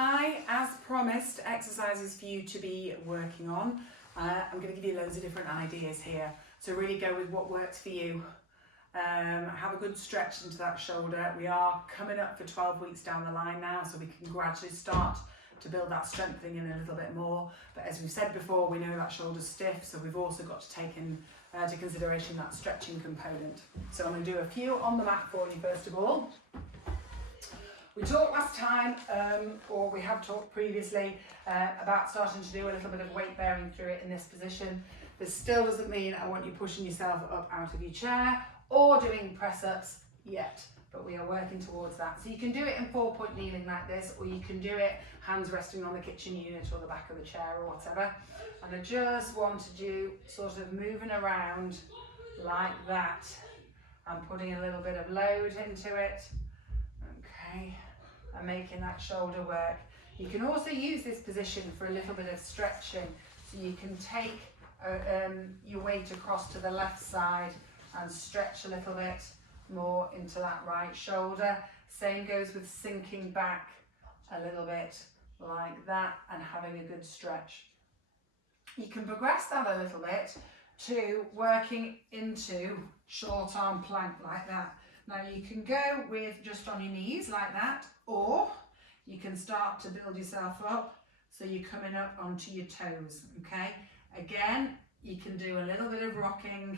Hi, as promised, exercises for you to be working on. I'm going to give you loads of different ideas here. So really go with what works for you. Have a good stretch into that shoulder. We are coming up for 12 weeks down the line now, so we can gradually start to build that strengthening in a little bit more. But as we've said before, we know that shoulder's stiff, so we've also got to take into consideration that stretching component. So I'm going to do a few on the mat for you first of all. We talked last time, or we have talked previously, about starting to do a little bit of weight bearing through it in this position. This still doesn't mean I want you pushing yourself up out of your chair or doing press ups yet, but we are working towards that. So you can do it in 4-point kneeling like this, or you can do it hands resting on the kitchen unit or the back of the chair or whatever. And I just wanted you sort of moving around like that and putting a little bit of load into it. Okay. And making that shoulder work. You can also use this position for a little bit of stretching. So you can take your weight across to the left side and stretch a little bit more into that right shoulder. Same goes with sinking back a little bit like that and having a good stretch. You can progress that a little bit to working into short arm plank like that. Now you can go with just on your knees like that, or you can start to build yourself up so you're coming up onto your toes, okay? Again, you can do a little bit of rocking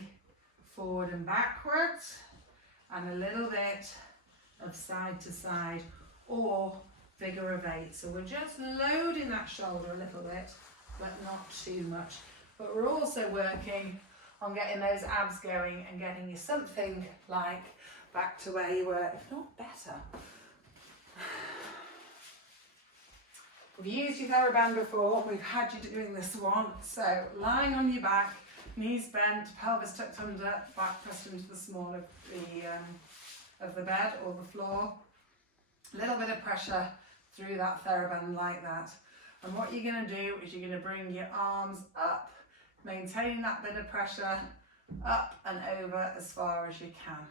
forward and backwards and a little bit of side to side or figure of 8. So we're just loading that shoulder a little bit, but not too much. But we're also working on getting those abs going and getting you something like back to where you were, if not better. We've used your TheraBand before, we've had you doing this one. So lying on your back, knees bent, pelvis tucked under, back pressed into the small of the bed or the floor. A little bit of pressure through that TheraBand like that. And what you're going to do is you're going to bring your arms up, maintaining that bit of pressure up and over as far as you can.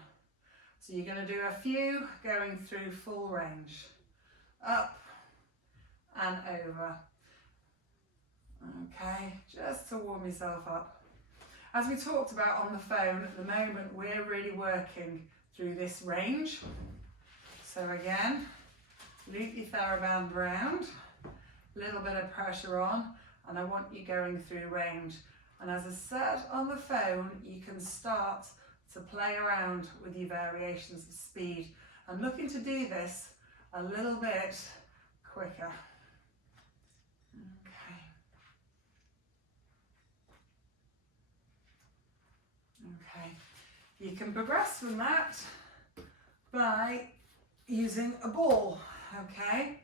So you're going to do a few going through full range, up and over. Okay, just to warm yourself up. As we talked about on the phone, at the moment we're really working through this range. So again, loop your TheraBand round, a little bit of pressure on, and I want you going through range. And as I said on the phone, you can start to play around with your variations of speed. I'm looking to do this a little bit quicker. Okay. Okay. You can progress from that by using a ball. Okay.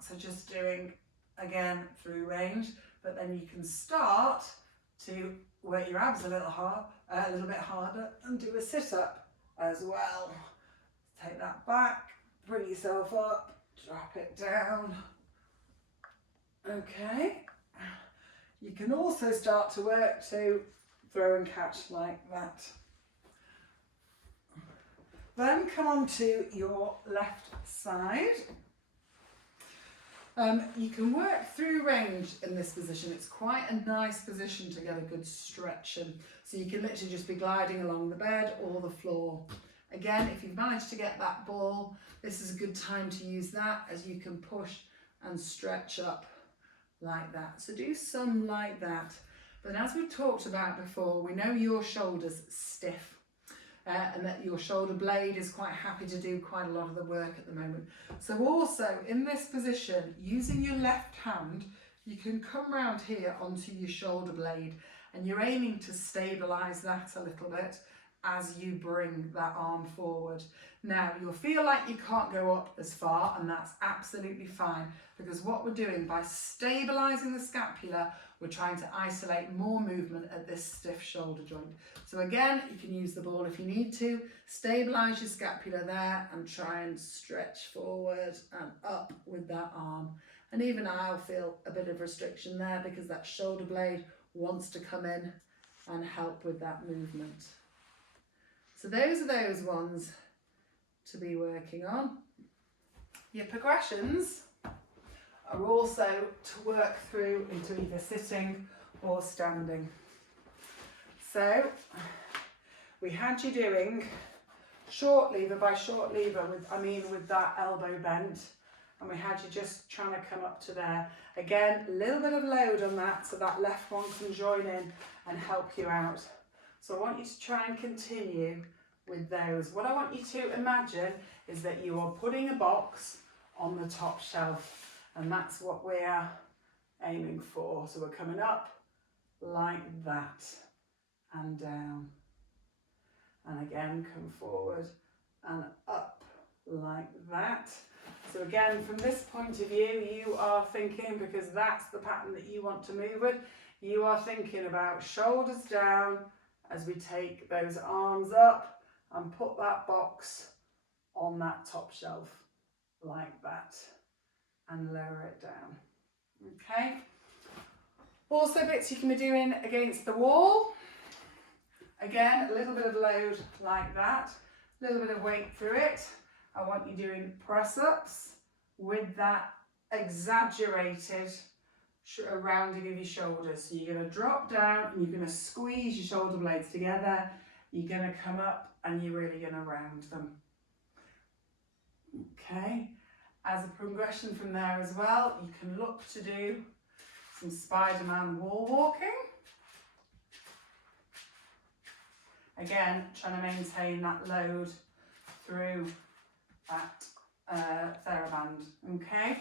So just doing again through range, but then you can start to work your abs a little bit harder and do a sit-up as well. Take that back, bring yourself up, drop it down. Okay. You can also start to work to throw and catch like that. Then come on to your left side. You can work through range in this position. It's quite a nice position to get a good stretch in. So you can literally just be gliding along the bed or the floor. Again, if you've managed to get that ball, this is a good time to use that as you can push and stretch up like that. So do some like that. But as we talked about before, we know your shoulder's stiff. And that your shoulder blade is quite happy to do quite a lot of the work at the moment. So also in this position, using your left hand, you can come round here onto your shoulder blade and you're aiming to stabilise that a little bit as you bring that arm forward. Now you'll feel like you can't go up as far, and that's absolutely fine, because what we're doing by stabilising the scapula, we're trying to isolate more movement at this stiff shoulder joint. So again, you can use the ball if you need to, stabilise your scapula there and try and stretch forward and up with that arm. And even I'll feel a bit of restriction there because that shoulder blade wants to come in and help with that movement. So those are those ones to be working on. Your progressions are also to work through into either sitting or standing. So we had you doing short lever by short lever, with that elbow bent, and we had you just trying to come up to there. Again, a little bit of load on that so that left one can join in and help you out. So I want you to try and continue with those. What I want you to imagine is that you are putting a box on the top shelf, and that's what we're aiming for. So we're coming up like that and down, and again come forward and up like that. So again, from this point of view, you are thinking, because that's the pattern that you want to move with, you are thinking about shoulders down as we take those arms up and put that box on that top shelf like that and lower it down. Okay. Also bits you can be doing against the wall. Again, a little bit of load like that, a little bit of weight through it. I want you doing press-ups with that exaggerated rounding of your shoulders. So you're going to drop down and you're going to squeeze your shoulder blades together. You're going to come up and you're really going to round them. Okay. As a progression from there as well, you can look to do some Spider-Man wall walking. Again, trying to maintain that load through that TheraBand, okay?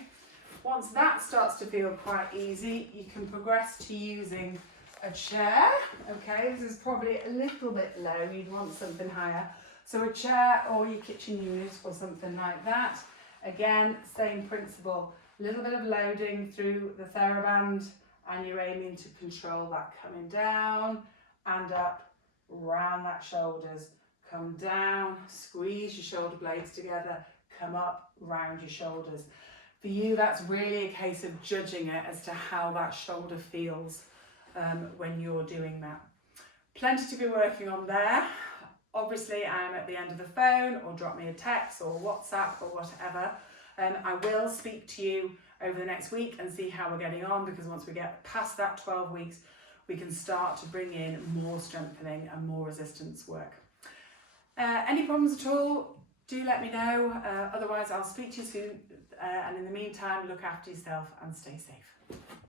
Once that starts to feel quite easy, you can progress to using a chair, okay? This is probably a little bit low, you'd want something higher. So a chair or your kitchen unit or something like that. Again, same principle, a little bit of loading through the TheraBand, and you're aiming to control that coming down and up, round that shoulders, come down, squeeze your shoulder blades together, come up, round your shoulders. For you, that's really a case of judging it as to how that shoulder feels when you're doing that. Plenty to be working on there. Obviously, I'm at the end of the phone, or drop me a text or WhatsApp or whatever. I will speak to you over the next week and see how we're getting on, because once we get past that 12 weeks, we can start to bring in more strengthening and more resistance work. Any problems at all, do let me know. Otherwise, I'll speak to you soon. And in the meantime, look after yourself and stay safe.